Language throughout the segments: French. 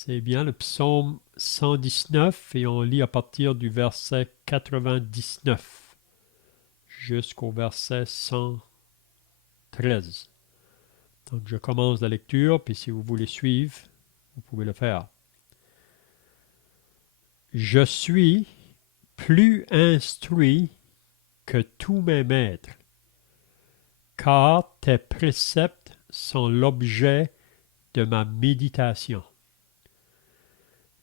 C'est bien le psaume 119 et on lit à partir du verset 99 jusqu'au verset 113. Donc je commence la lecture, puis si vous voulez suivre, vous pouvez le faire. Je suis plus instruit que tous mes maîtres, car tes préceptes sont l'objet de ma méditation.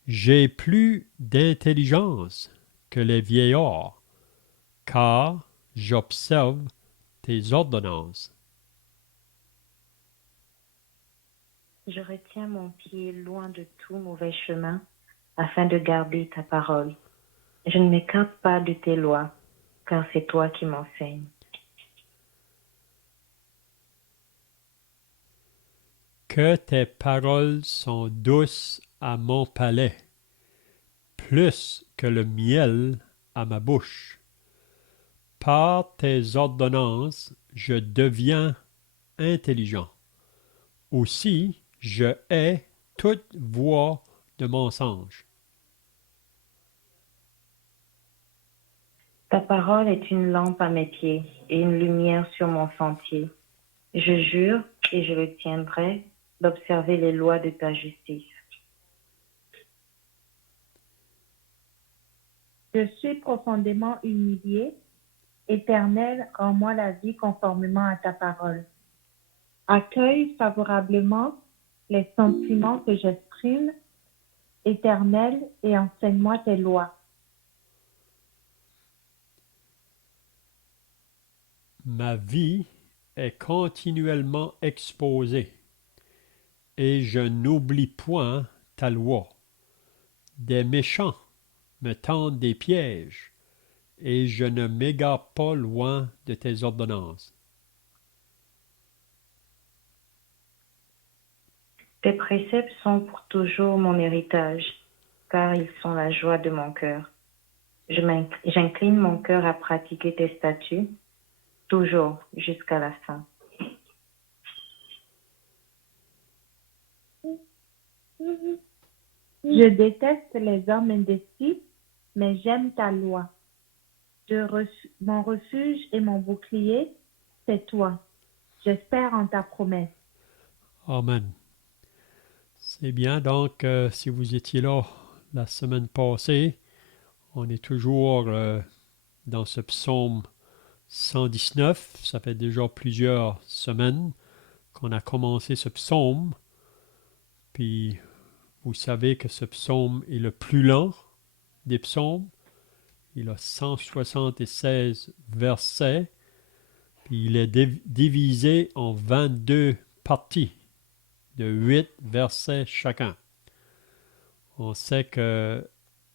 J'ai plus d'intelligence que les vieillards, car j'observe tes ordonnances. Je retiens mon pied loin de tout mauvais chemin afin de garder ta parole. Je ne m'écarte pas de tes lois, car c'est toi qui m'enseignes. Que tes paroles sont douces à mon palais, plus que le miel à ma bouche. Par tes ordonnances, je deviens intelligent. Aussi, je hais toute voix de mensonge. Ta parole est une lampe à mes pieds et une lumière sur mon sentier. Je jure et je le tiendrai d'observer les lois de ta justice. Je suis profondément humilié. Éternel, rends-moi la vie conformément à ta parole. Accueille favorablement les sentiments que j'exprime, Éternel, et enseigne-moi tes lois. Ma vie est continuellement exposée, et je n'oublie point ta loi. Des méchants me tendent des pièges, et je ne m'égare pas loin de tes ordonnances. Tes préceptes sont pour toujours mon héritage, car ils sont la joie de mon cœur. J'incline mon cœur à pratiquer tes statuts, toujours jusqu'à la fin. Je déteste les hommes indécis, mais j'aime ta loi. Mon refuge et mon bouclier, c'est toi. J'espère en ta promesse. Amen. C'est bien, donc, si vous étiez là la semaine passée, on est toujours dans ce psaume 119. Ça fait déjà plusieurs semaines qu'on a commencé ce psaume. Puis, vous savez que ce psaume est le plus lent des psaumes. Il a 176 versets. Puis, il est divisé en 22 parties de 8 versets chacun. On sait que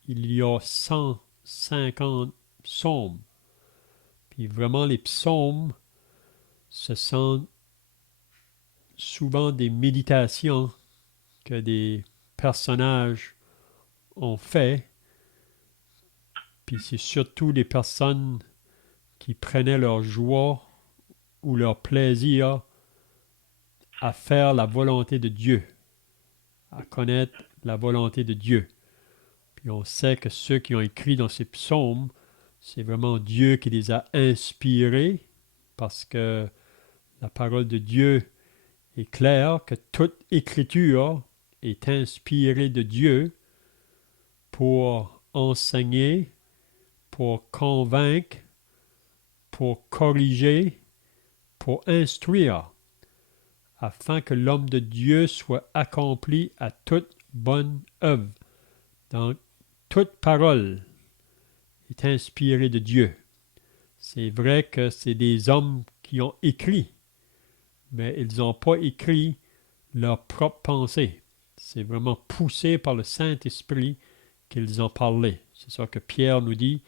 il y a 150 psaumes. Puis vraiment, les psaumes, ce sont souvent des méditations que des personnages ont fait. Puis c'est surtout des personnes qui prenaient leur joie ou leur plaisir à faire la volonté de Dieu, à connaître la volonté de Dieu. Puis on sait que ceux qui ont écrit dans ces psaumes, c'est vraiment Dieu qui les a inspirés, parce que la parole de Dieu est claire, que toute écriture est inspirée de Dieu pour enseigner, pour convaincre, pour corriger, pour instruire, afin que l'homme de Dieu soit accompli à toute bonne œuvre. Donc, toute parole est inspirée de Dieu. C'est vrai que c'est des hommes qui ont écrit, mais ils n'ont pas écrit leur propre pensée. C'est vraiment poussé par le Saint-Esprit qu'ils ont parlé. C'est ça que Pierre nous dit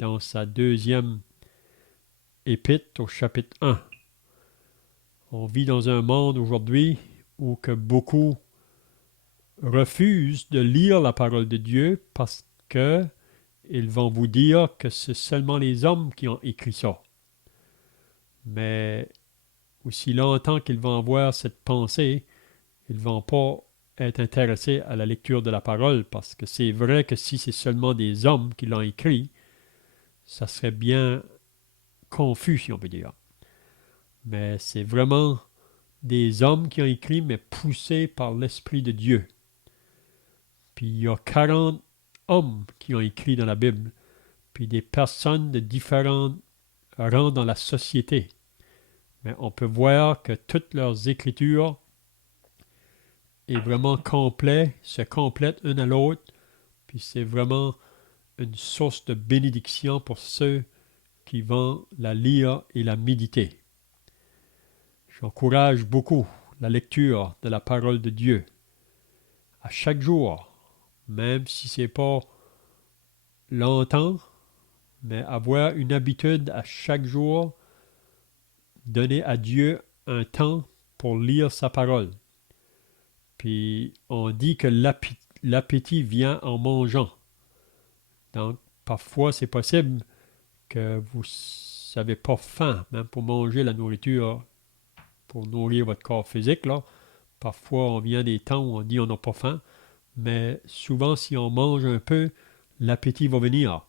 dans sa deuxième épître au chapitre 1. On vit dans un monde aujourd'hui où que beaucoup refusent de lire la parole de Dieu parce que ils vont vous dire que c'est seulement les hommes qui ont écrit ça. Mais aussi longtemps qu'ils vont avoir cette pensée, ils ne vont pas être intéressé à la lecture de la parole, parce que c'est vrai que si c'est seulement des hommes qui l'ont écrit, ça serait bien confus, si on peut dire. Mais c'est vraiment des hommes qui ont écrit, mais poussés par l'Esprit de Dieu. Puis il y a 40 hommes qui ont écrit dans la Bible, puis des personnes de différents rangs dans la société. Mais on peut voir que toutes leurs écritures est vraiment complet, se complètent une à l'autre, puis c'est vraiment une source de bénédiction pour ceux qui vont la lire et la méditer. J'encourage beaucoup la lecture de la parole de Dieu à chaque jour, même si c'est pas longtemps, mais avoir une habitude à chaque jour, donner à Dieu un temps pour lire sa parole. Puis on dit que l'appétit vient en mangeant. Donc, parfois, c'est possible que vous n'avez pas faim, même pour manger la nourriture, pour nourrir votre corps physique, là. Parfois, on vient des temps où on dit on n'a pas faim, mais souvent, si on mange un peu, l'appétit va venir.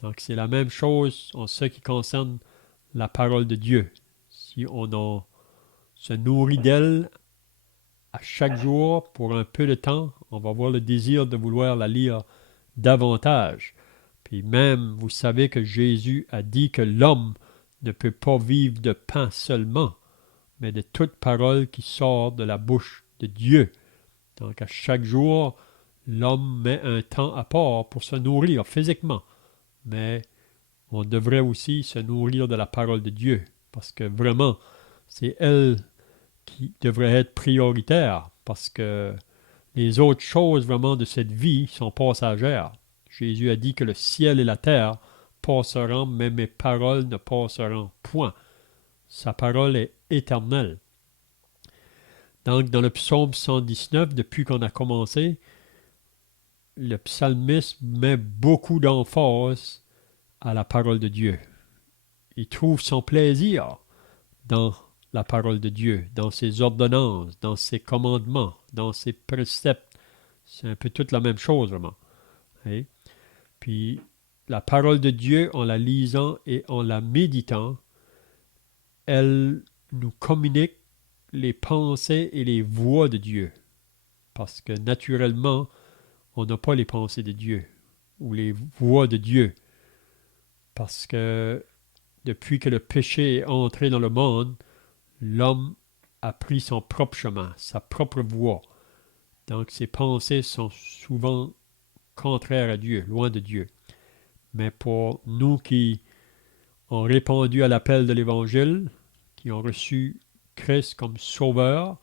Donc, c'est la même chose en ce qui concerne la parole de Dieu. Si se nourrit d'elle à chaque jour pour un peu de temps, on va avoir le désir de vouloir la lire davantage. Puis même, vous savez que Jésus a dit que l'homme ne peut pas vivre de pain seulement, mais de toute parole qui sort de la bouche de Dieu. Donc à chaque jour, l'homme met un temps à part pour se nourrir physiquement, mais on devrait aussi se nourrir de la parole de Dieu, parce que vraiment, c'est elle qui devrait être prioritaire, parce que les autres choses vraiment de cette vie sont passagères. Jésus a dit que le ciel et la terre passeront, mais mes paroles ne passeront point. Sa parole est éternelle. Donc, dans le psaume 119, depuis qu'on a commencé, le psalmiste met beaucoup d'emphase à la parole de Dieu. Il trouve son plaisir dans la parole de Dieu, dans ses ordonnances, dans ses commandements, dans ses préceptes. C'est un peu toute la même chose, vraiment. Hein? Puis, la parole de Dieu, en la lisant et en la méditant, elle nous communique les pensées et les voies de Dieu. Parce que naturellement, on n'a pas les pensées de Dieu ou les voies de Dieu. Parce que depuis que le péché est entré dans le monde, l'homme a pris son propre chemin, sa propre voie. Donc ses pensées sont souvent contraires à Dieu, loin de Dieu. Mais pour nous qui ont répondu à l'appel de l'Évangile, qui ont reçu Christ comme sauveur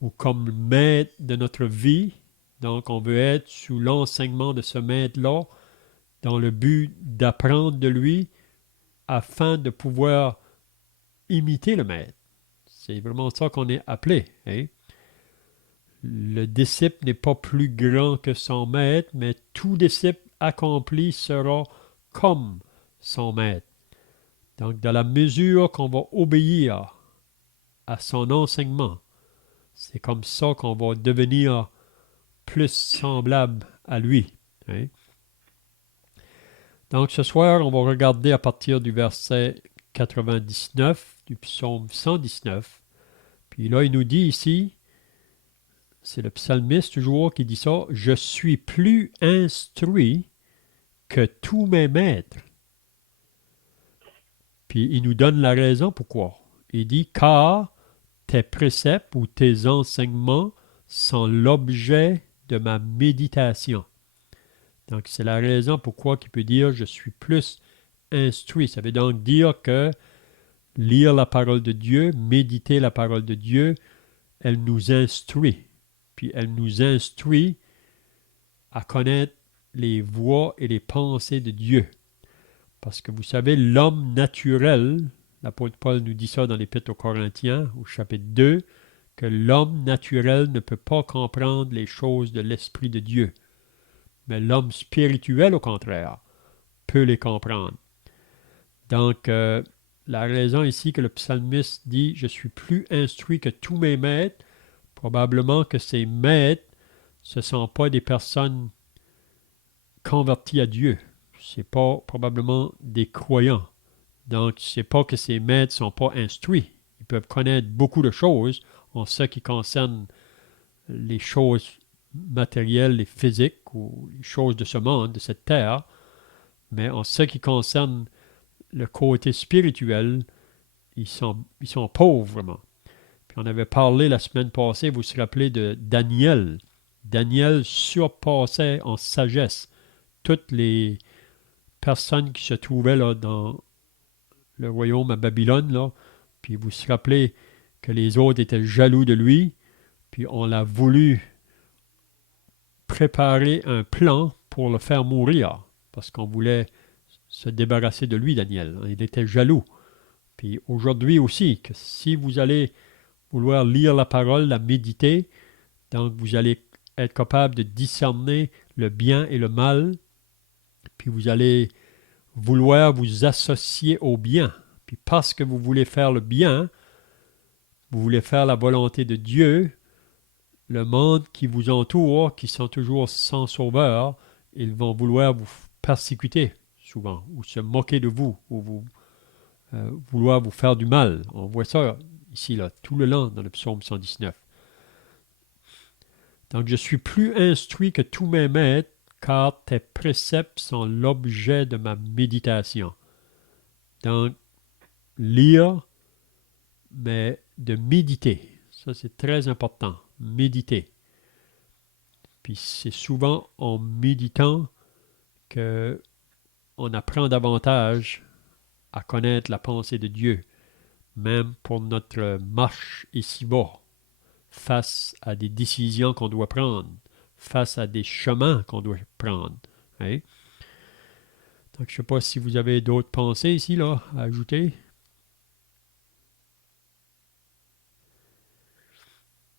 ou comme maître de notre vie, donc on veut être sous l'enseignement de ce maître-là, dans le but d'apprendre de lui afin de pouvoir imiter le maître. C'est vraiment ça qu'on est appelé. Hein? Le disciple n'est pas plus grand que son maître, mais tout disciple accompli sera comme son maître. Donc, dans la mesure qu'on va obéir à son enseignement, c'est comme ça qu'on va devenir plus semblable à lui. Hein? Donc, ce soir, on va regarder à partir du verset 99 du psaume 119. Puis là, il nous dit ici, c'est le psalmiste toujours qui dit ça, « Je suis plus instruit que tous mes maîtres. » Puis il nous donne la raison pourquoi. Il dit, « Car tes préceptes ou tes enseignements sont l'objet de ma méditation. » Donc c'est la raison pourquoi il peut dire, « Je suis plus instruit. » Ça veut donc dire que lire la parole de Dieu, méditer la parole de Dieu, elle nous instruit. Puis elle nous instruit à connaître les voies et les pensées de Dieu. Parce que vous savez, l'homme naturel, l'apôtre Paul nous dit ça dans l'Épître aux Corinthiens, au chapitre 2, que l'homme naturel ne peut pas comprendre les choses de l'Esprit de Dieu. Mais l'homme spirituel, au contraire, peut les comprendre. Donc, la raison ici que le psalmiste dit « Je suis plus instruit que tous mes maîtres », Probablement que ces maîtres, ce ne sont pas des personnes converties à Dieu. Ce n'est pas probablement des croyants. Donc, ce n'est pas que ces maîtres ne sont pas instruits. Ils peuvent connaître beaucoup de choses en ce qui concerne les choses matérielles, les physiques ou les choses de ce monde, de cette terre. Mais en ce qui concerne le côté spirituel, ils sont pauvres vraiment. Puis on avait parlé la semaine passée, vous vous rappelez de Daniel. Daniel surpassait en sagesse toutes les personnes qui se trouvaient là dans le royaume à Babylone. Là. Puis vous vous rappelez que les autres étaient jaloux de lui. Puis on l'a voulu préparer un plan pour le faire mourir. Parce qu'on voulait se débarrasser de lui, Daniel. Il était jaloux. Puis aujourd'hui aussi, que si vous allez vouloir lire la parole, la méditer, donc vous allez être capable de discerner le bien et le mal, puis vous allez vouloir vous associer au bien. Puis parce que vous voulez faire le bien, vous voulez faire la volonté de Dieu, le monde qui vous entoure, qui sont toujours sans sauveur, ils vont vouloir vous persécuter souvent, ou se moquer de vous, ou vouloir vous faire du mal. On voit ça ici, là, tout le long dans le psaume 119. Donc, je suis plus instruit que tous mes maîtres, car tes préceptes sont l'objet de ma méditation. Donc, lire, mais de méditer. Ça, c'est très important. Méditer. Puis, c'est souvent en méditant qu'on apprend davantage à connaître la pensée de Dieu, même pour notre marche ici-bas, face à des décisions qu'on doit prendre, face à des chemins qu'on doit prendre. Hein? Donc, je ne sais pas si vous avez d'autres pensées ici, là, à ajouter.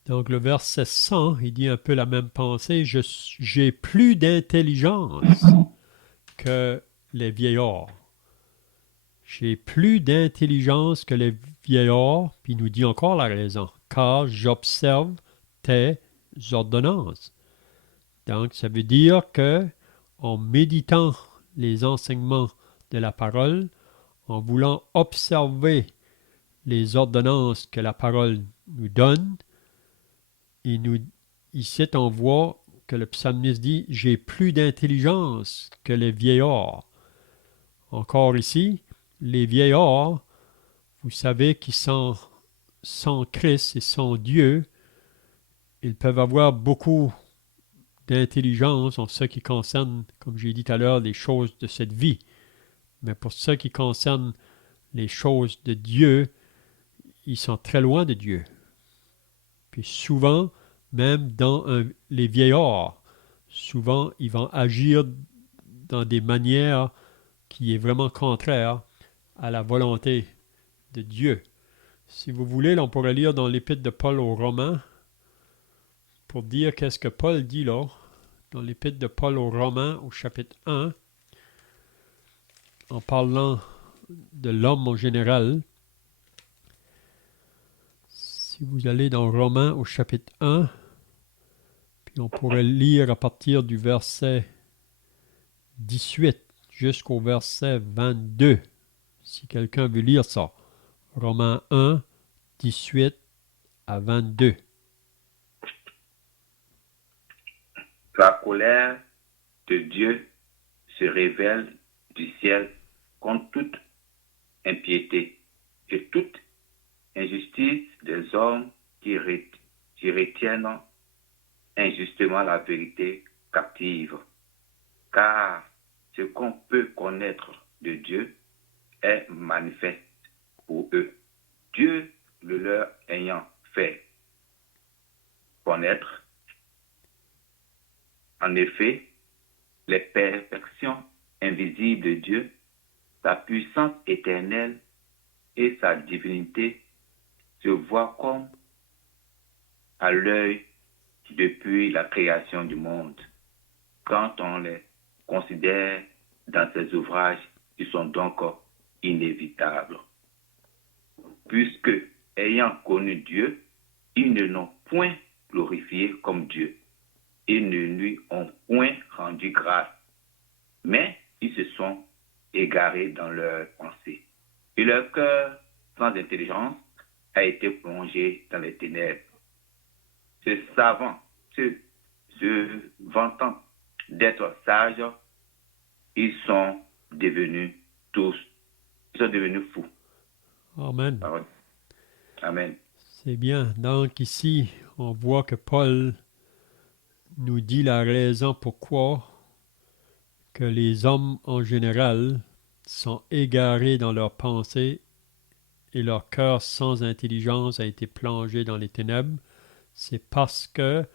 Donc, le verset 100, il dit un peu la même pensée. J'ai plus d'intelligence que les vieillards. J'ai plus d'intelligence que les vieillards, puis il nous dit encore la raison, car j'observe tes ordonnances. Donc, ça veut dire que, en méditant les enseignements de la parole, en voulant observer les ordonnances que la parole nous donne, ici on voit que le psalmiste dit « J'ai plus d'intelligence que les vieillards ». Encore ici, les vieillards, vous savez qu'ils sont sans Christ et sans Dieu, ils peuvent avoir beaucoup d'intelligence en ce qui concerne, comme j'ai dit tout à l'heure, les choses de cette vie. Mais pour ce qui concerne les choses de Dieu, ils sont très loin de Dieu. Puis souvent, même dans les vieillards, souvent, ils vont agir dans des manières qui est vraiment contraires à la volonté de Dieu. Si vous voulez, là, on pourrait lire dans l'épître de Paul aux Romains pour dire qu'est-ce que Paul dit là, dans l'épître de Paul aux Romains au chapitre 1, en parlant de l'homme en général. Si vous allez dans Romains au chapitre 1, puis on pourrait lire à partir du verset 18 jusqu'au verset 22, si quelqu'un veut lire ça. Romains 1, 18 à 22. La colère de Dieu se révèle du ciel contre toute impiété et toute injustice des hommes qui retiennent injustement la vérité captive. Car ce qu'on peut connaître de Dieu est manifeste pour eux. Dieu le leur ayant fait connaître. En effet, les perfections invisibles de Dieu, sa puissance éternelle et sa divinité se voient comme à l'œil depuis la création du monde. Quand on les considère dans ces ouvrages, ils sont donc inévitables. Puisque, ayant connu Dieu, ils ne l'ont point glorifié comme Dieu. Ils ne lui ont point rendu grâce, mais ils se sont égarés dans leurs pensées. Et leur cœur, sans intelligence, a été plongé dans les ténèbres. Se savant, se vantant d'être sages, ils sont devenus fous. Amen. Amen. C'est bien. Donc ici, on voit que Paul nous dit la raison pourquoi que les hommes en général sont égarés dans leurs pensées et leur cœur sans intelligence a été plongé dans les ténèbres. C'est parce que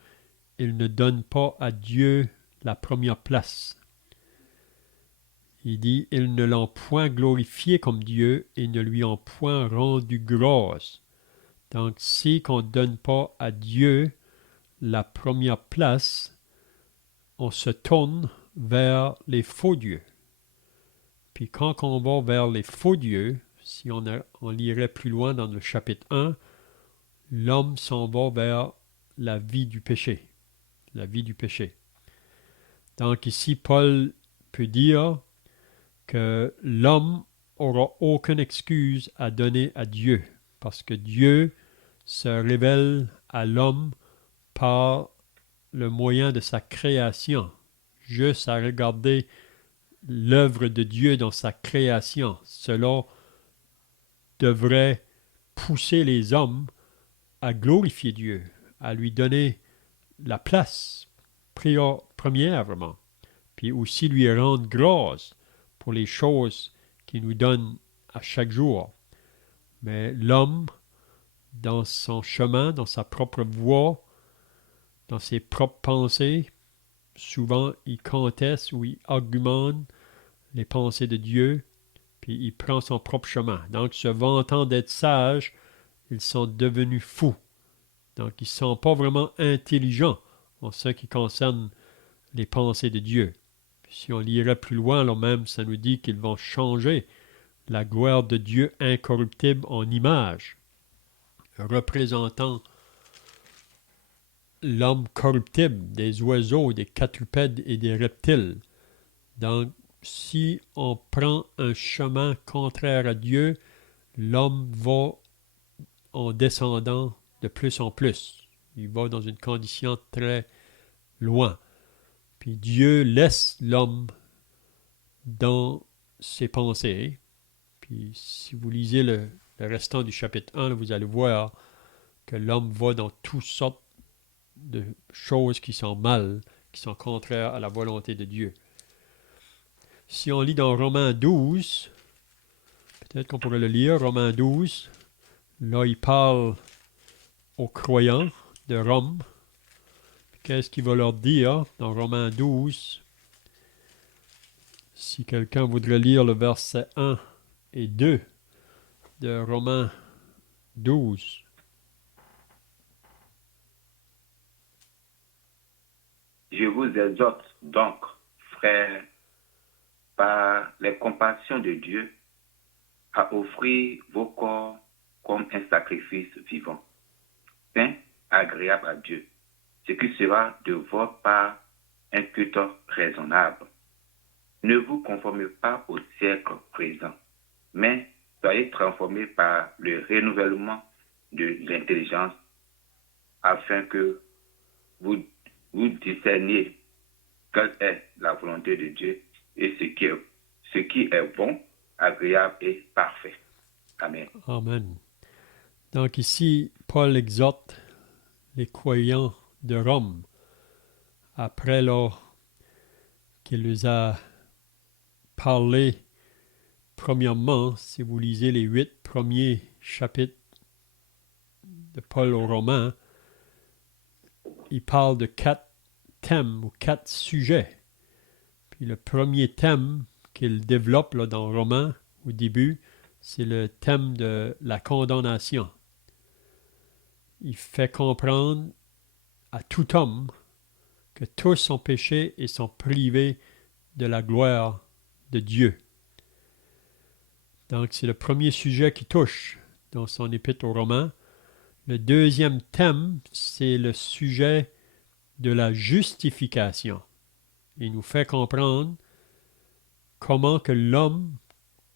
ils ne donnent pas à Dieu la première place. Il dit, ils ne l'ont point glorifié comme Dieu et ne lui ont point rendu grâce. Donc, si on ne donne pas à Dieu la première place, on se tourne vers les faux dieux. Puis quand on va vers les faux dieux, si on lirait plus loin dans le chapitre 1, l'homme s'en va vers la vie du péché. La vie du péché. Donc ici, Paul peut dire que l'homme n'aura aucune excuse à donner à Dieu, parce que Dieu se révèle à l'homme par le moyen de sa création. Juste à regarder l'œuvre de Dieu dans sa création, cela devrait pousser les hommes à glorifier Dieu, à lui donner la place premièrement, puis aussi lui rendre grâce pour les choses qu'il nous donne à chaque jour. Mais l'homme, dans son chemin, dans sa propre voie, dans ses propres pensées, souvent il conteste ou il argumente les pensées de Dieu, puis il prend son propre chemin. Donc, se vantant d'être sage, ils sont devenus fous. Donc, ils ne sont pas vraiment intelligents en ce qui concerne les pensées de Dieu. Puis, si on lirait plus loin, là même, ça nous dit qu'ils vont changer la gloire de Dieu incorruptible en image, représentant l'homme corruptible, des oiseaux, des quadrupèdes et des reptiles. Donc, si on prend un chemin contraire à Dieu, l'homme va en descendant de plus en plus. Il va dans une condition très loin. Puis Dieu laisse l'homme dans ses pensées. Puis si vous lisez le restant du chapitre 1, vous allez voir que l'homme va dans toutes sortes de choses qui sont mal, qui sont contraires à la volonté de Dieu. Si on lit dans Romains 12, peut-être qu'on pourrait le lire, Romains 12, là il parle aux croyants de Rome. Qu'est-ce qu'il va leur dire dans Romains 12? Si quelqu'un voudrait lire le verset 1 et 2 de Romains 12. Je vous exhorte donc, frères, par les compassions de Dieu, à offrir vos corps comme un sacrifice vivant, saint, agréable à Dieu, ce qui sera de votre part un culte raisonnable. Ne vous conformez pas au siècle présent, mais soyez transformés par le renouvellement de l'intelligence, afin que vous discerniez quelle est la volonté de Dieu et ce qui est bon, agréable et parfait. Amen. Amen. Donc ici, Paul exhorte les croyants de Rome, après qu'il les a parlé, premièrement, si vous lisez les 8 premiers chapitres de Paul aux Romains, il parle de 4 thèmes ou 4 sujets. Puis le premier thème qu'il développe là, dans Romains, au début, c'est le thème de la condamnation. Il fait comprendre à tout homme que tous sont péchés et sont privés de la gloire de Dieu. Donc c'est le premier sujet qui touche dans son épître aux Romains. Le deuxième thème, c'est le sujet de la justification. Il nous fait comprendre comment que l'homme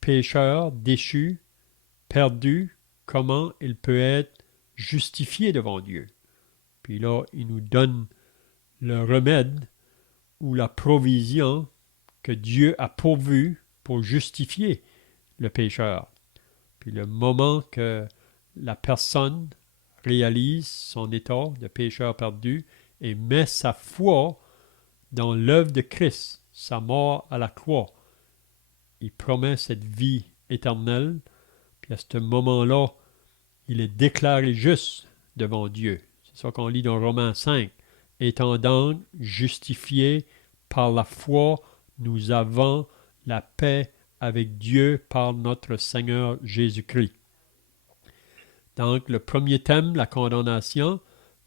pécheur, déchu, perdu, comment il peut être justifié devant Dieu. Puis là, il nous donne le remède ou la provision que Dieu a pourvu pour justifier le pécheur. Puis le moment que la personne réalise son état de pécheur perdu et met sa foi dans l'œuvre de Christ, sa mort à la croix, il promet cette vie éternelle. Puis à ce moment-là, il est déclaré juste devant Dieu. C'est ça qu'on lit dans Romains 5. Étant donc justifiés par la foi, nous avons la paix avec Dieu par notre Seigneur Jésus-Christ. Donc, le premier thème, la condamnation.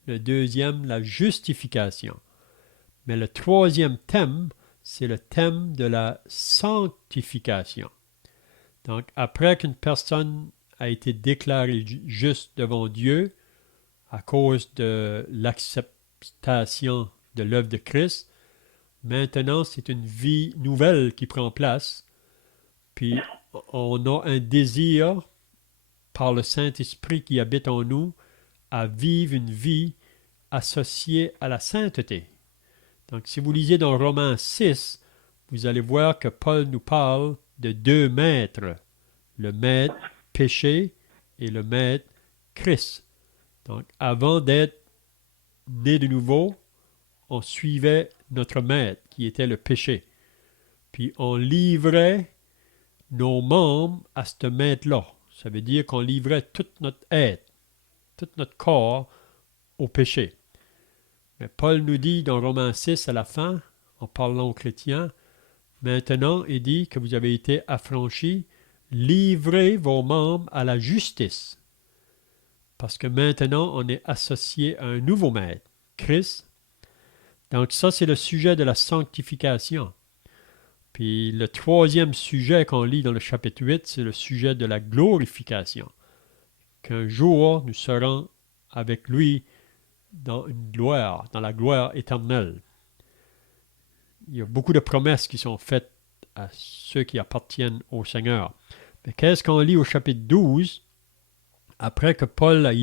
Le deuxième, la justification. Mais le troisième thème, c'est le thème de la sanctification. Donc, après qu'une personne a été déclarée juste devant Dieu à cause de l'acceptation de l'œuvre de Christ, maintenant, c'est une vie nouvelle qui prend place. Puis, on a un désir par le Saint-Esprit qui habite en nous à vivre une vie associée à la sainteté. Donc, si vous lisez dans Romains 6, vous allez voir que Paul nous parle de deux maîtres, le maître péché et le maître Christ. Donc, avant d'être né de nouveau, on suivait notre maître qui était le péché. Puis on livrait nos membres à ce maître-là. Ça veut dire qu'on livrait tout notre être, tout notre corps au péché. Mais Paul nous dit dans Romains 6 à la fin, en parlant aux chrétiens, maintenant, il dit que vous avez été affranchis, livrez vos membres à la justice. Parce que maintenant, on est associé à un nouveau maître, Christ. Donc ça, c'est le sujet de la sanctification. Puis le troisième sujet qu'on lit dans le chapitre 8, c'est le sujet de la glorification. Qu'un jour, nous serons avec lui dans une gloire, dans la gloire éternelle. Il y a beaucoup de promesses qui sont faites à ceux qui appartiennent au Seigneur. Mais qu'est-ce qu'on lit au chapitre 12? Après que Paul a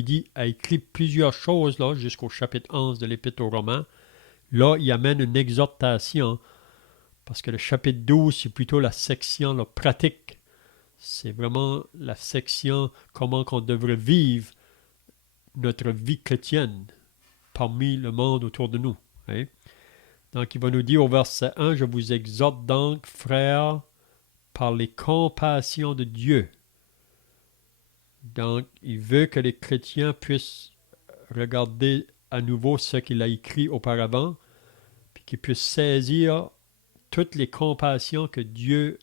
écrit plusieurs choses là, jusqu'au chapitre 11 de l'Épître aux Romains, là, il amène une exhortation, parce que le chapitre 12, c'est plutôt la section là, pratique. C'est vraiment la section comment on devrait vivre notre vie chrétienne parmi le monde autour de nous. Hein? Donc, il va nous dire au verset 1, « Je vous exhorte donc, frères, par les compassions de Dieu. » Donc, il veut que les chrétiens puissent regarder à nouveau ce qu'il a écrit auparavant, puis qu'ils puissent saisir toutes les compassions que Dieu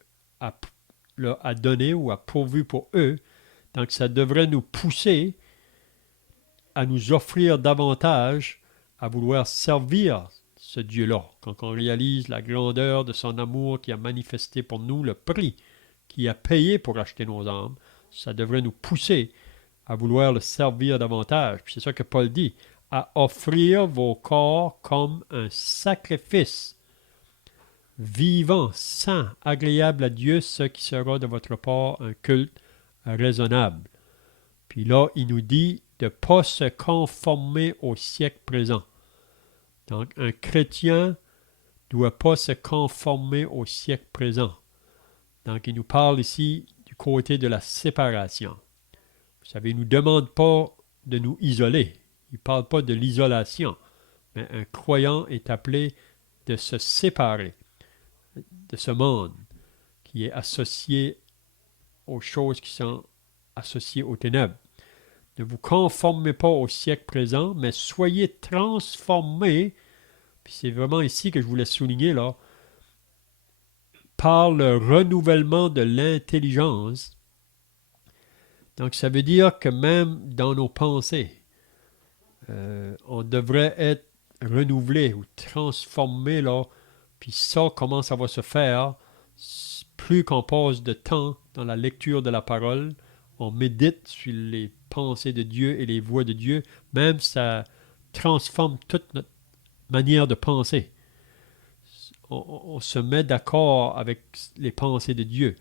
leur a données ou a pourvues pour eux. Donc, ça devrait nous pousser à nous offrir davantage à vouloir servir ce Dieu-là. Quand on réalise la grandeur de son amour qui a manifesté pour nous, le prix qu'il a payé pour acheter nos âmes, ça devrait nous pousser à vouloir le servir davantage. Puis c'est ça que Paul dit, à offrir vos corps comme un sacrifice vivant, saint, agréable à Dieu, ce qui sera de votre part un culte raisonnable. Puis là, il nous dit de ne pas se conformer au siècle présent. Donc, un chrétien ne doit pas se conformer au siècle présent. Donc, il nous parle ici du côté de la séparation. Vous savez, il ne nous demande pas de nous isoler. Il ne parle pas de l'isolation. Mais un croyant est appelé de se séparer de ce monde qui est associé aux choses qui sont associées aux ténèbres. Ne vous conformez pas au siècle présent, mais soyez transformés, puis c'est vraiment ici que je voulais souligner, là, par le renouvellement de l'intelligence. Donc, ça veut dire que même dans nos pensées, on devrait être renouvelé ou transformé, là, puis ça, comment ça va se faire? Plus qu'on passe de temps dans la lecture de la parole, on médite sur les pensées de Dieu et les voies de Dieu, même ça transforme toute notre manière de penser. On se met d'accord avec les pensées de Dieu.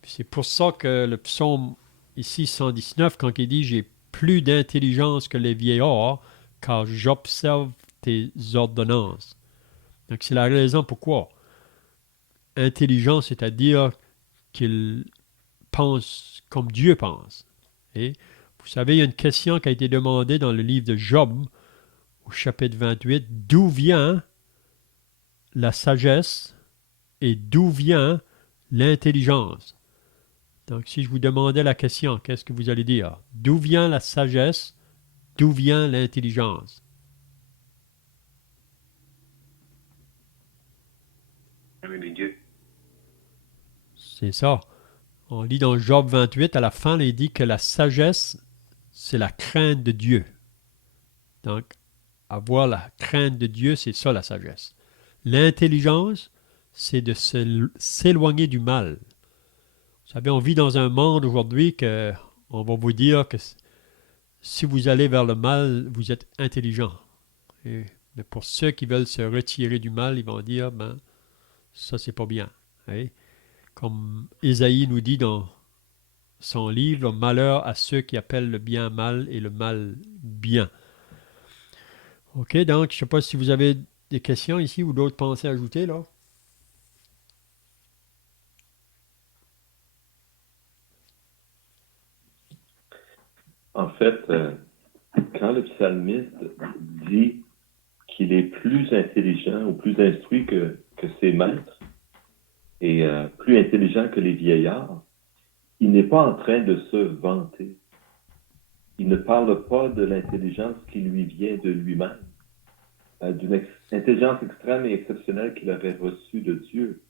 Puis c'est pour ça que le psaume ici 119, quand il dit « J'ai plus d'intelligence que les vieillards, car j'observe tes ordonnances. » Donc c'est la raison pourquoi. Intelligent, c'est-à-dire qu'il pense comme Dieu pense. Et vous savez, il y a une question qui a été demandée dans le livre de Job, au chapitre 28, d'où vient la sagesse et d'où vient l'intelligence? Donc, si je vous demandais la question, qu'est-ce que vous allez dire? D'où vient la sagesse? D'où vient l'intelligence? De Dieu. C'est ça. On lit dans Job 28, à la fin, il dit que la sagesse, c'est la crainte de Dieu. Donc, avoir la crainte de Dieu, c'est ça la sagesse. L'intelligence, c'est de s'éloigner du mal. Vous savez, on vit dans un monde aujourd'hui que on va vous dire que si vous allez vers le mal, vous êtes intelligent. Mais pour ceux qui veulent se retirer du mal, ils vont dire, ben, ça, c'est pas bien. Hein? Comme Ésaïe nous dit dans son livre, malheur à ceux qui appellent le bien mal et le mal bien. OK, donc, je ne sais pas si vous avez des questions ici ou d'autres pensées à ajouter, là. En fait, quand le psalmiste dit qu'il est plus intelligent ou plus instruit que ses maîtres et plus intelligent que les vieillards, il n'est pas en train de se vanter. Il ne parle pas de l'intelligence qui lui vient de lui-même, d'une intelligence extrême et exceptionnelle qu'il aurait reçue de Dieu,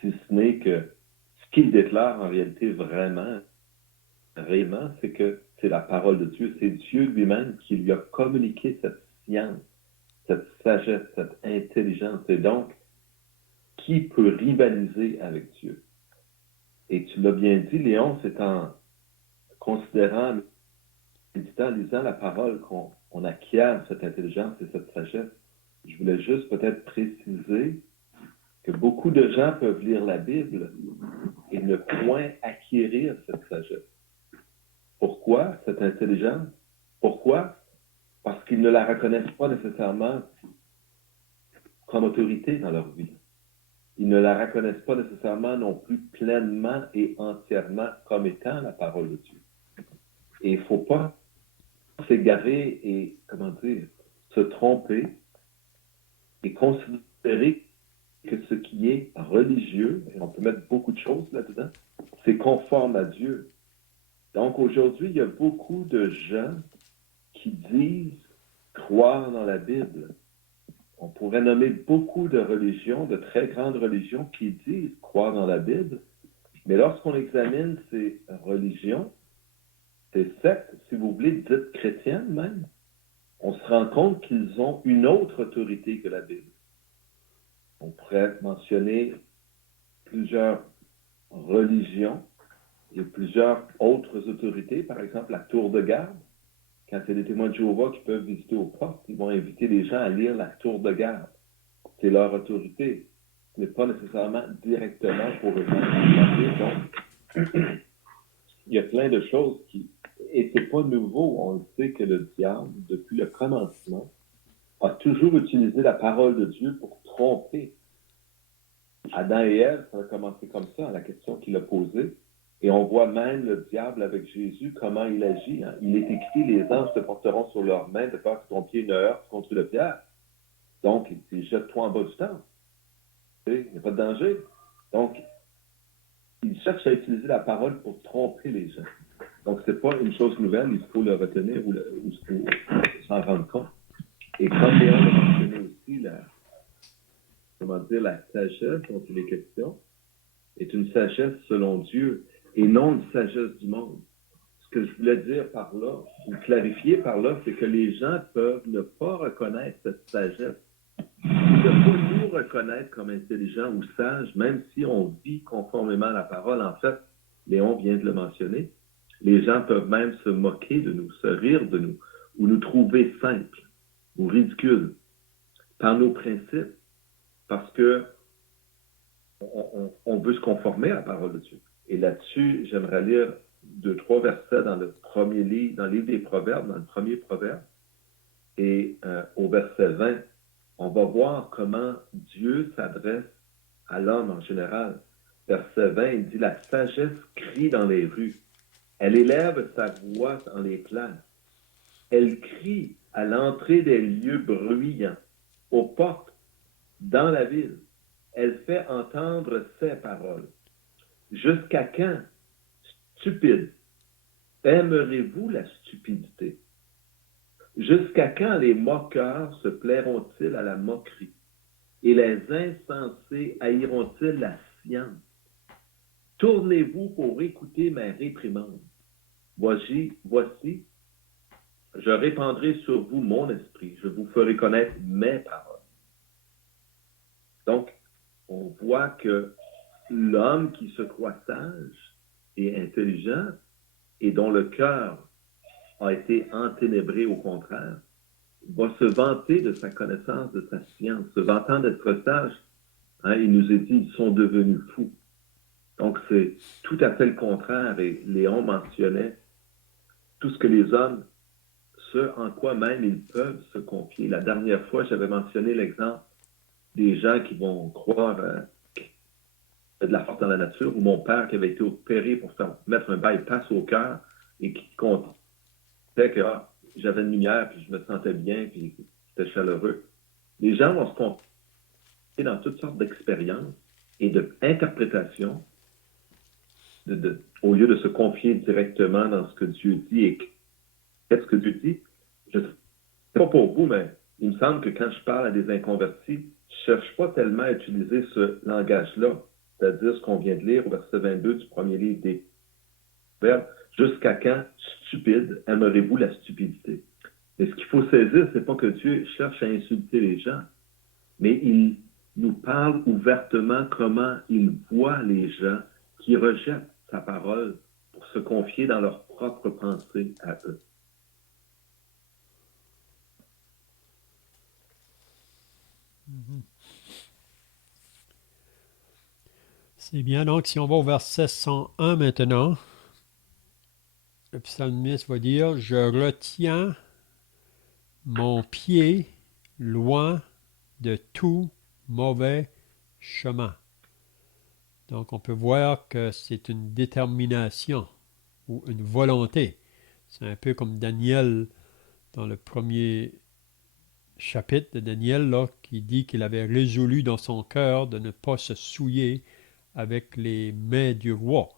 si ce n'est que ce qu'il déclare en réalité vraiment, réellement, c'est que c'est la parole de Dieu, c'est Dieu lui-même qui lui a communiqué cette science, cette sagesse, cette intelligence. Et donc, qui peut rivaliser avec Dieu? Et tu l'as bien dit, Léon, c'est en considérant, méditant, lisant la parole qu'on acquiert cette intelligence et cette sagesse. Je voulais juste peut-être préciser que beaucoup de gens peuvent lire la Bible et ne point acquérir cette sagesse. Pourquoi cette intelligence? Pourquoi? Parce qu'ils ne la reconnaissent pas nécessairement comme autorité dans leur vie. Ils ne la reconnaissent pas nécessairement non plus pleinement et entièrement comme étant la parole de Dieu. Et il ne faut pas s'égarer et, se tromper et considérer que ce qui est religieux, et on peut mettre beaucoup de choses là-dedans, c'est conforme à Dieu. Donc aujourd'hui, il y a beaucoup de gens qui disent croire dans la Bible. On pourrait nommer beaucoup de religions, de très grandes religions qui disent croire dans la Bible, mais lorsqu'on examine ces religions, ces sectes, si vous voulez, dites chrétiennes même, on se rend compte qu'ils ont une autre autorité que la Bible. On pourrait mentionner plusieurs religions et plusieurs autres autorités, par exemple la tour de garde. Quand il y a des témoins de Jéhovah qui peuvent visiter aux portes, ils vont inviter les gens à lire la tour de garde. C'est leur autorité. Ce n'est pas nécessairement directement pour eux-mêmes. Donc, il y a plein de choses qui... Et c'est pas nouveau. On le sait que le diable, depuis le commencement, a toujours utilisé la parole de Dieu pour tromper. Adam et Ève, ça a commencé comme ça, la question qu'il a posée. Et on voit même le diable avec Jésus, comment il agit. Hein. Il est écrit, les anges te porteront sur leurs mains de peur que ton pied ne heurte contre le pierre. Donc, il dit, jette-toi en bas du temple. Il n'y a pas de danger. Donc, il cherche à utiliser la parole pour tromper les gens. Donc, ce n'est pas une chose nouvelle, il faut le retenir ou s'en rendre compte. Et comme Léon l'a mentionné aussi, la sagesse dont il est question est une sagesse selon Dieu et non une sagesse du monde. Ce que je voulais dire par là, ou clarifier par là, c'est que les gens peuvent ne pas reconnaître cette sagesse. Il ne faut nous reconnaître comme intelligents ou sages, même si on vit conformément à la parole. En fait, Léon vient de le mentionner. Les gens peuvent même se moquer de nous, se rire de nous, ou nous trouver simples ou ridicules par nos principes, parce que on veut se conformer à la parole de Dieu. Et là-dessus, j'aimerais lire 2-3 versets dans le premier livre, dans le livre des Proverbes, dans le premier Proverbe. Et au verset 20, on va voir comment Dieu s'adresse à l'homme en général. Verset 20, il dit, la sagesse crie dans les rues. Elle élève sa voix dans les places. Elle crie à l'entrée des lieux bruyants, aux portes, dans la ville. Elle fait entendre ses paroles. Jusqu'à quand, stupide, aimerez-vous la stupidité? Jusqu'à quand les moqueurs se plairont-ils à la moquerie? Et les insensés haïront-ils la science? Tournez-vous pour écouter ma réprimande. Voici, je répandrai sur vous mon esprit. Je vous ferai connaître mes paroles. Donc, on voit que l'homme qui se croit sage et intelligent et dont le cœur a été enténébré au contraire, va se vanter de sa connaissance, de sa science, se vantant d'être sage. Hein, il nous est dit, ils sont devenus fous. Donc, c'est tout à fait le contraire. Et Léon mentionnait tout ce que les hommes, ce en quoi même ils peuvent se confier. La dernière fois, j'avais mentionné l'exemple des gens qui vont croire de la force dans la nature, ou mon père qui avait été opéré pour faire mettre un bypass au cœur et qui comptait que j'avais une lumière, puis je me sentais bien, puis c'était chaleureux. Les gens vont se confier dans toutes sortes d'expériences et d'interprétations au lieu de se confier directement dans ce que Dieu dit. Et qu'est-ce que Dieu dit? Je ne sais pas pour vous, mais il me semble que quand je parle à des inconvertis, je ne cherche pas tellement à utiliser ce langage-là, c'est-à-dire ce qu'on vient de lire au verset 22 du premier livre des Proverbes. Jusqu'à quand, stupide, aimerez-vous la stupidité? Mais ce qu'il faut saisir, c'est pas que Dieu cherche à insulter les gens, mais il nous parle ouvertement comment il voit les gens qui rejettent sa parole pour se confier dans leurs propres pensées à eux. C'est bien. Donc, si on va au verset 101 maintenant, le psalmiste va dire, je retiens mon pied loin de tout mauvais chemin. Donc, on peut voir que c'est une détermination ou une volonté. C'est un peu comme Daniel dans le premier chapitre de Daniel, là, qui dit qu'il avait résolu dans son cœur de ne pas se souiller avec les mets du roi.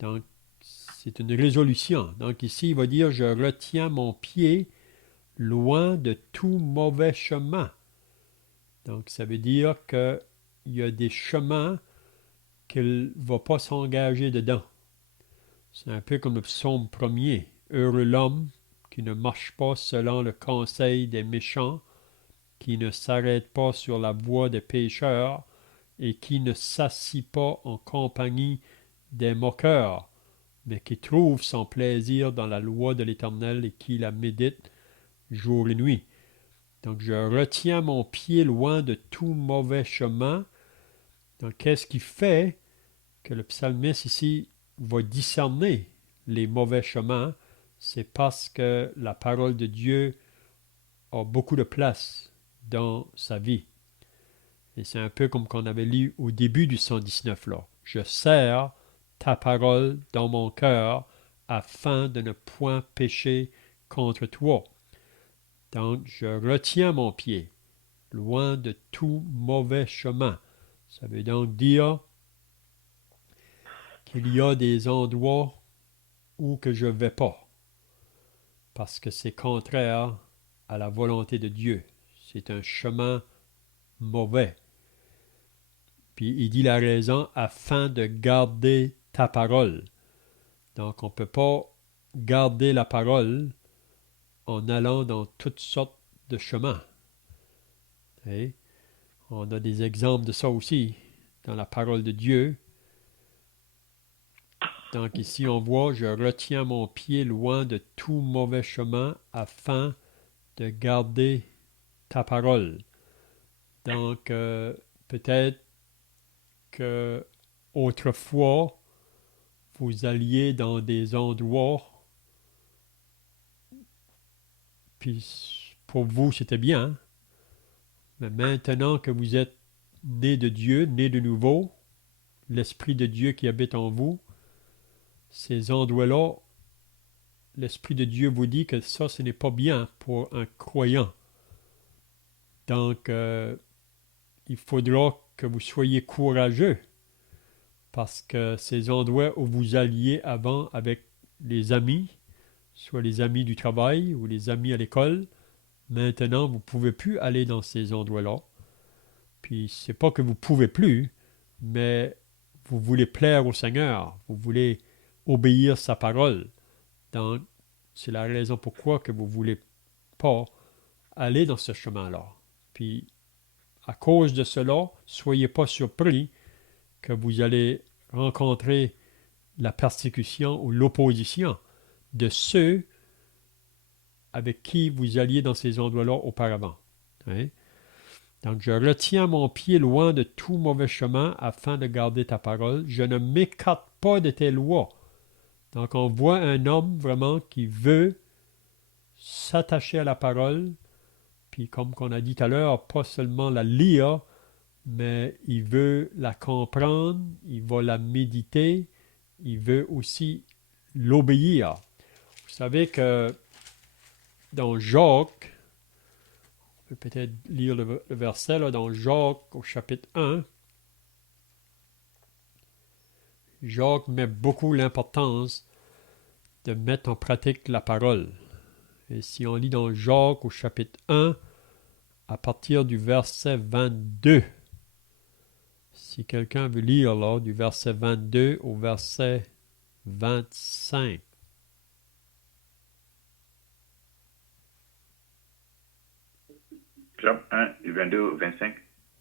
Donc, c'est une résolution. Donc, ici, il va dire, je retiens mon pied loin de tout mauvais chemin. Donc, ça veut dire qu'il y a des chemins qu'il ne va pas s'engager dedans. C'est un peu comme le psaume 1er. Heureux l'homme qui ne marche pas selon le conseil des méchants, qui ne s'arrête pas sur la voie des pécheurs et qui ne s'assit pas en compagnie des moqueurs, mais qui trouve son plaisir dans la loi de l'Éternel et qui la médite jour et nuit. Donc, je retiens mon pied loin de tout mauvais chemin. Donc, qu'est-ce qui fait que le psalmiste ici va discerner les mauvais chemins? C'est parce que la parole de Dieu a beaucoup de place dans sa vie. Et c'est un peu comme qu'on avait lu au début du 119 là. Je serre ta parole dans mon cœur afin de ne point pécher contre toi. Donc, je retiens mon pied loin de tout mauvais chemin. Ça veut donc dire qu'il y a des endroits où que je ne vais pas, parce que c'est contraire à la volonté de Dieu. C'est un chemin mauvais. Puis il dit la raison afin de garder ta parole. Donc on ne peut pas garder la parole en allant dans toutes sortes de chemins. Et on a des exemples de ça aussi dans la parole de Dieu. Donc ici, on voit, je retiens mon pied loin de tout mauvais chemin afin de garder ta parole. Donc, peut-être que autrefois, vous alliez dans des endroits, puis pour vous, c'était bien. Hein? Mais maintenant que vous êtes né de Dieu, né de nouveau, l'Esprit de Dieu qui habite en vous, ces endroits-là, l'Esprit de Dieu vous dit que ça, ce n'est pas bien pour un croyant. Donc, il faudra que vous soyez courageux parce que ces endroits où vous alliez avant avec les amis, soit les amis du travail ou les amis à l'école, maintenant, vous ne pouvez plus aller dans ces endroits-là. Puis, c'est pas que vous ne pouvez plus, mais vous voulez plaire au Seigneur, vous voulez obéir sa parole. Donc, c'est la raison pourquoi que vous ne voulez pas aller dans ce chemin-là. Puis, à cause de cela, soyez pas surpris que vous allez rencontrer la persécution ou l'opposition de ceux avec qui vous alliez dans ces endroits-là auparavant. Hein? Donc, je retiens mon pied loin de tout mauvais chemin afin de garder ta parole. Je ne m'écarte pas de tes lois. Donc, on voit un homme vraiment qui veut s'attacher à la parole, puis comme on a dit tout à l'heure, pas seulement la lire, mais il veut la comprendre, il va la méditer, il veut aussi l'obéir. Vous savez que dans Jacques, on peut peut-être lire le verset, là, dans Jacques au chapitre 1, Jacques met beaucoup l'importance de mettre en pratique la parole. Et si on lit dans Jacques au chapitre 1, à partir du verset 22, si quelqu'un veut lire là, du verset 22 au verset 25. Job 1, du 22 au 25.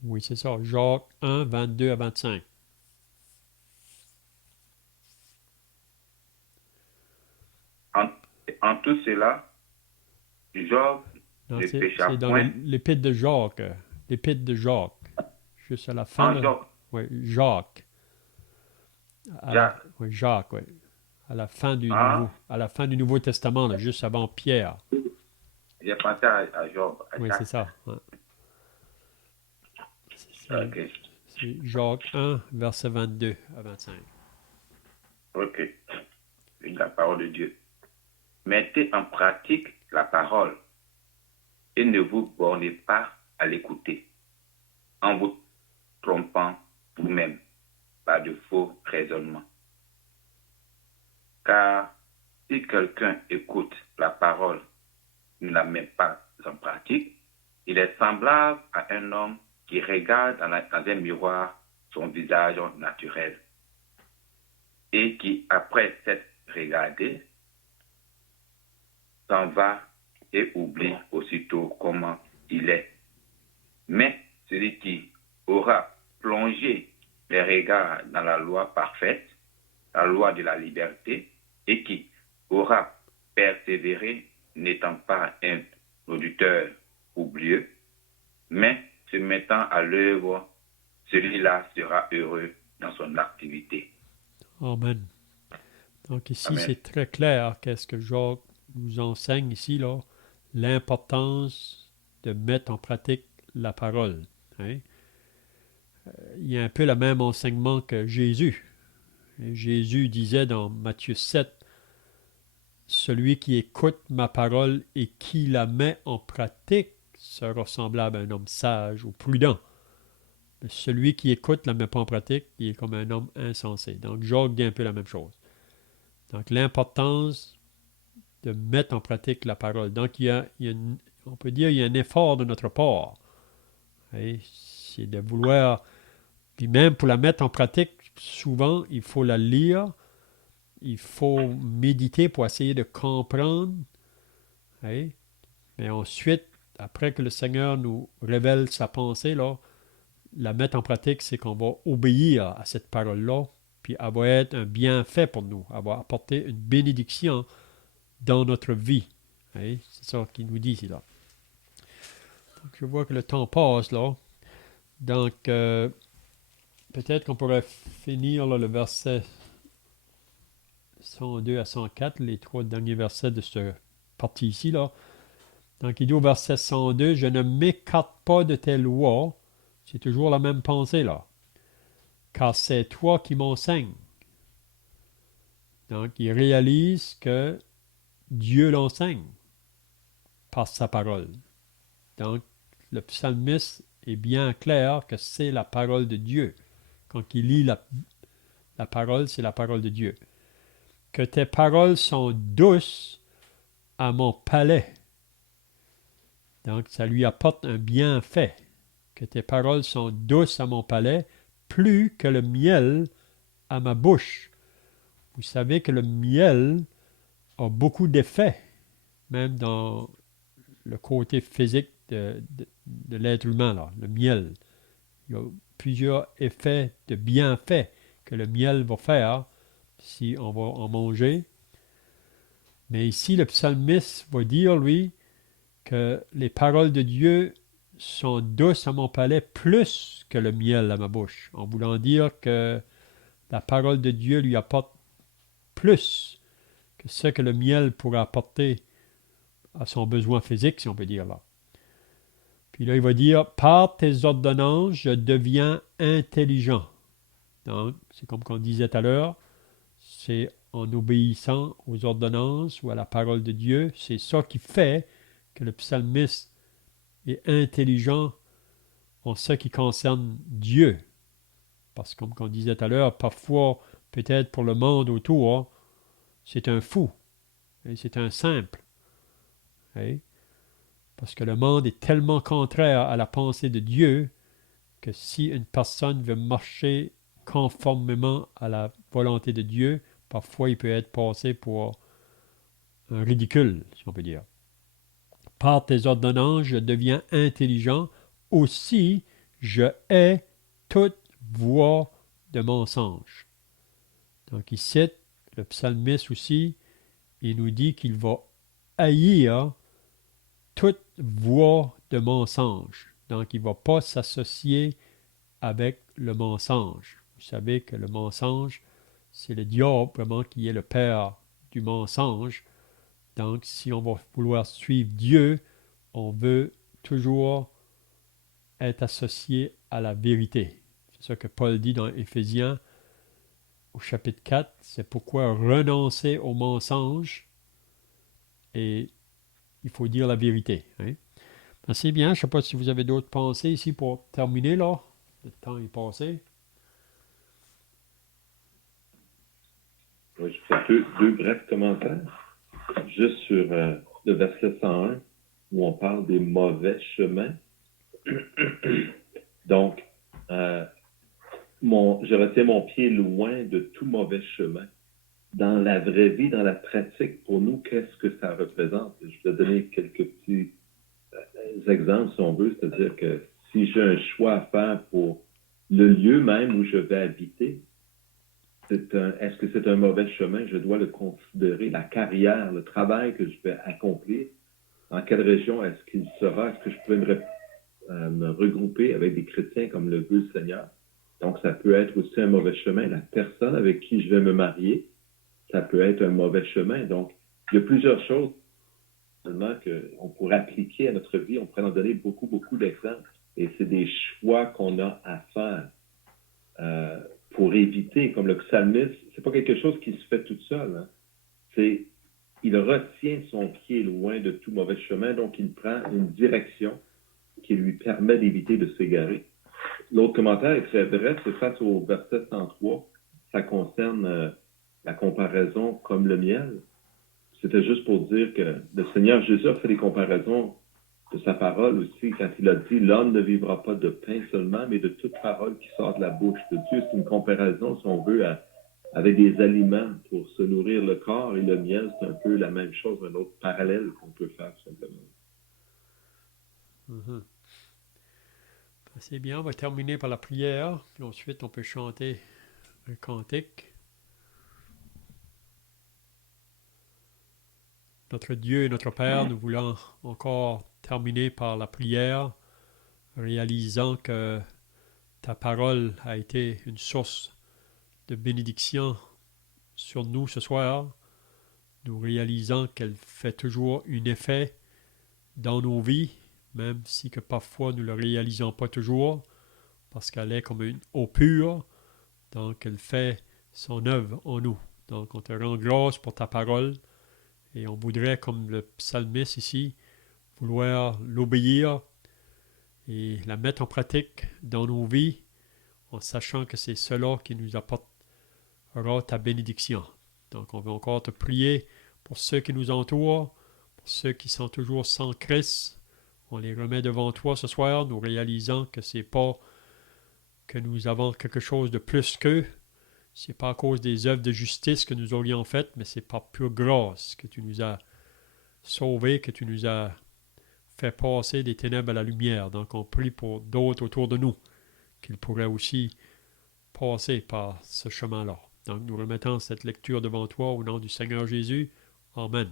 Oui, c'est ça. Jacques 1, 22 à 25. En tout cela, Job Non, ne pécha c'est dans point. l'épître de Jacques. L'épître de Jacques. Juste à la fin. En Job, Oui, Jacques. Jacques. Oui, Jacques, oui. À la fin du Ah, Nouveau Testament, là, juste avant Pierre. j'ai pensé à Job, à Oui, Jacques. c'est ça. Ouais. Ok, C'est Jacques 1, verset 22 à 25. ok. La parole de Dieu. Mettez en pratique la parole et ne vous bornez pas à l'écouter en vous trompant vous-même par de faux raisonnements. Car si quelqu'un écoute la parole et ne la met pas en pratique, il est semblable à un homme qui regarde dans un miroir son visage naturel et qui, après s'être regardé, s'en va et oublie aussitôt comment il est. Mais celui qui aura plongé les regards dans la loi parfaite, la loi de la liberté, et qui aura persévéré, n'étant pas un auditeur oublieux, mais se mettant à l'œuvre, celui-là sera heureux dans son activité. Amen. Donc ici, Amen. c'est très clair qu'est-ce que Jacques nous enseigne ici, là, l'importance de mettre en pratique la parole. Hein? Il y a un peu le même enseignement que Jésus. Et Jésus disait dans Matthieu 7, « Celui qui écoute ma parole et qui la met en pratique sera semblable à un homme sage ou prudent. Mais celui qui écoute ne la met pas en pratique, il est comme un homme insensé. » Donc Jacques dit un peu la même chose. Donc l'importance de mettre en pratique la parole. Donc on peut dire qu'il y a un effort de notre part. Et c'est de vouloir, puis même pour la mettre en pratique, souvent il faut la lire, il faut méditer pour essayer de comprendre. Hein? Mais ensuite, après que le Seigneur nous révèle sa pensée, là, la mettre en pratique, c'est qu'on va obéir à cette parole-là, puis elle va être un bienfait pour nous. Elle va apporter une bénédiction dans notre vie. Hein? C'est ça qu'il nous dit ici, là. Donc, je vois que le temps passe, là. Donc, peut-être qu'on pourrait finir là, le verset 102 à 104, les 3 derniers versets de cette partie ici, là. Donc, il dit au verset 102, « Je ne m'écarte pas de tes lois. » C'est toujours la même pensée, là. « Car c'est toi qui m'enseignes. » Donc, il réalise que Dieu l'enseigne par sa parole. Donc, le psalmiste est bien clair que c'est la parole de Dieu. Quand il lit la parole, c'est la parole de Dieu. Que tes paroles sont douces à mon palais. Donc, ça lui apporte un bienfait. Que tes paroles sont douces à mon palais, plus que le miel à ma bouche. Vous savez que le miel a beaucoup d'effets, même dans le côté physique de l'être humain, là, le miel. Il y a plusieurs effets de bienfaits que le miel va faire si on va en manger. Mais ici, le psalmiste va dire, lui, que les paroles de Dieu sont douces à mon palais plus que le miel à ma bouche, en voulant dire que la parole de Dieu lui apporte plus que ce que le miel pourrait apporter à son besoin physique, si on peut dire là. Puis là, il va dire, par tes ordonnances, je deviens intelligent. Donc, c'est comme qu'on disait tout à l'heure, c'est en obéissant aux ordonnances ou à la parole de Dieu, c'est ça qui fait que le psalmiste est intelligent en ce qui concerne Dieu. Parce que comme on disait tout à l'heure, parfois, peut-être pour le monde autour, c'est un fou, et c'est un simple. Et parce que le monde est tellement contraire à la pensée de Dieu que si une personne veut marcher conformément à la volonté de Dieu, parfois il peut être passé pour un ridicule, si on peut dire. Par tes ordonnances, je deviens intelligent. Aussi, je hais toute voix de mensonge. Donc, il cite le psalmiste aussi, il nous dit qu'il va haïr toute voix de mensonge. Donc, il ne va pas s'associer avec le mensonge. Vous savez que le mensonge, c'est le diable vraiment qui est le père du mensonge. Donc, si on va vouloir suivre Dieu, on veut toujours être associé à la vérité. C'est ça que Paul dit dans Éphésiens au chapitre 4. C'est pourquoi renoncer au mensonge et il faut dire la vérité. Hein? C'est bien. Je ne sais pas si vous avez d'autres pensées ici pour terminer là. Le temps est passé. Oui, je fais deux brefs commentaires. Juste sur le verset 101, où on parle des mauvais chemins. Donc, je retiens mon pied loin de tout mauvais chemin. Dans la vraie vie, dans la pratique, pour nous, qu'est-ce que ça représente? Je vais donner quelques petits exemples, si on veut. C'est-à-dire que si j'ai un choix à faire pour le lieu même où je vais habiter, est-ce que c'est un mauvais chemin? Je dois le considérer. La carrière, le travail que je vais accomplir, en quelle région est-ce qu'il sera? Est-ce que je pourrais me regrouper avec des chrétiens comme le veut le Seigneur? Donc, ça peut être aussi un mauvais chemin. La personne avec qui je vais me marier, ça peut être un mauvais chemin. Donc, il y a plusieurs choses qu'on pourrait appliquer à notre vie. On pourrait en donner beaucoup, beaucoup d'exemples. Et c'est des choix qu'on a à faire pour éviter, comme le psalmiste, c'est pas quelque chose qui se fait tout seul. Hein. Il retient son pied loin de tout mauvais chemin, donc il prend une direction qui lui permet d'éviter de s'égarer. L'autre commentaire est très bref, c'est face au verset 103. Ça concerne la comparaison comme le miel. C'était juste pour dire que le Seigneur Jésus a fait des comparaisons de sa parole aussi, quand il a dit « L'homme ne vivra pas de pain seulement, mais de toute parole qui sort de la bouche de Dieu ». C'est une comparaison, si on veut, avec des aliments pour se nourrir le corps, et le miel, c'est un peu la même chose, un autre parallèle qu'on peut faire, tout simplement. Mm-hmm. C'est bien, on va terminer par la prière, puis ensuite on peut chanter un cantique. Notre Dieu et notre Père, nous voulons encore terminer par la prière, réalisant que ta parole a été une source de bénédiction sur nous ce soir. Nous réalisons qu'elle fait toujours un effet dans nos vies, même si que parfois nous ne le réalisons pas toujours, parce qu'elle est comme une eau pure, donc elle fait son œuvre en nous. Donc on te rend grâce pour ta parole, et on voudrait, comme le psalmiste ici, vouloir l'obéir et la mettre en pratique dans nos vies, en sachant que c'est cela qui nous apportera ta bénédiction. Donc on veut encore te prier pour ceux qui nous entourent, pour ceux qui sont toujours sans Christ. On les remet devant toi ce soir, nous réalisant que c'est pas que nous avons quelque chose de plus qu'eux. C'est pas à cause des œuvres de justice que nous aurions faites, mais c'est par pure grâce que tu nous as sauvés, que tu nous as fait passer des ténèbres à la lumière. Donc on prie pour d'autres autour de nous, qu'ils pourraient aussi passer par ce chemin-là. Donc nous remettons cette lecture devant toi au nom du Seigneur Jésus. Amen.